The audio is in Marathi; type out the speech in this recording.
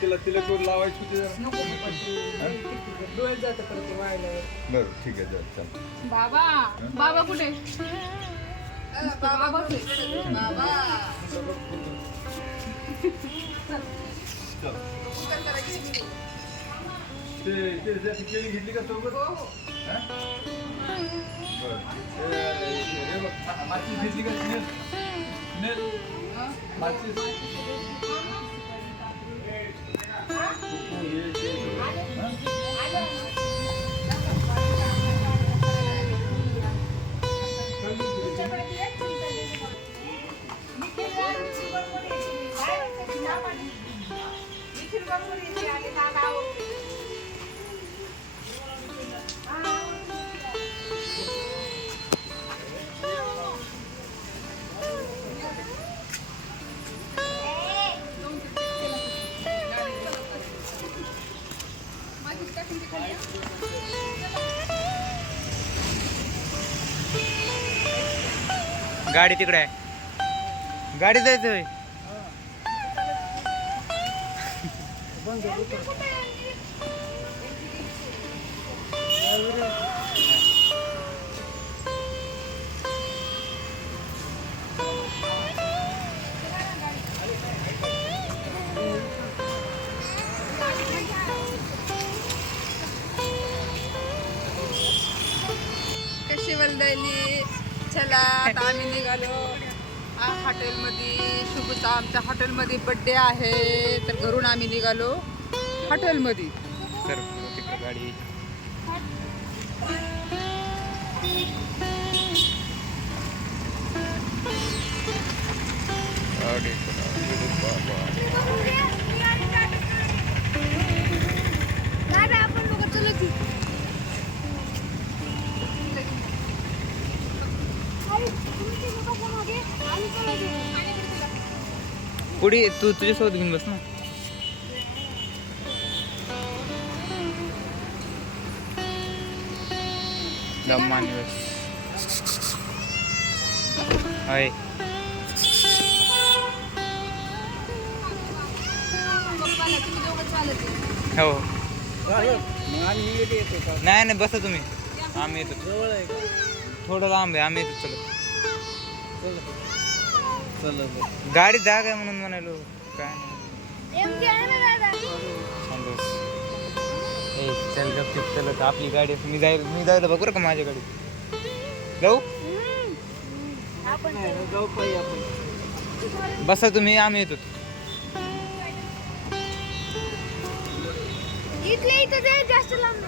तिला तिला करून लावायची होती जरा. नको डोळे जातं परत वाळल्यावर. बरं ठीक आहे चल. बाबा बाबा कुठे बाबा कुठे चल. ते केळी घेतली का सोबत? हा? बरं. हे बघ, माचीस घेतली का स्नेल? स्नेल? माचीस? गाडी तिकडे आहे. गाडी जायचंय. कशी वलदली चला आता आम्ही निघालो हॉटेलमध्ये. शुभचा आमच्या हॉटेलमध्ये बड्डे आहे तर घरून आम्ही निघालो हॉटेलमध्ये. सर तिकडे गाडी. पुढे तू तुझ्यासोबत घेऊन बस ना. दम्मानी बस आहे. हो नाही नाही बसा तुम्ही. आम्ही येतो. थोडं लांब आहे. आम्ही येतो. चलो गाडी जागा आहे म्हणून म्हणालो. काय संतोष ए चल गपचिप चलत आपली गाडी. मी जायला बघ बरं का माझ्या गाडी. जाऊ बसा तुम्ही. आम्ही येतो. इथले इथं जास्त लांब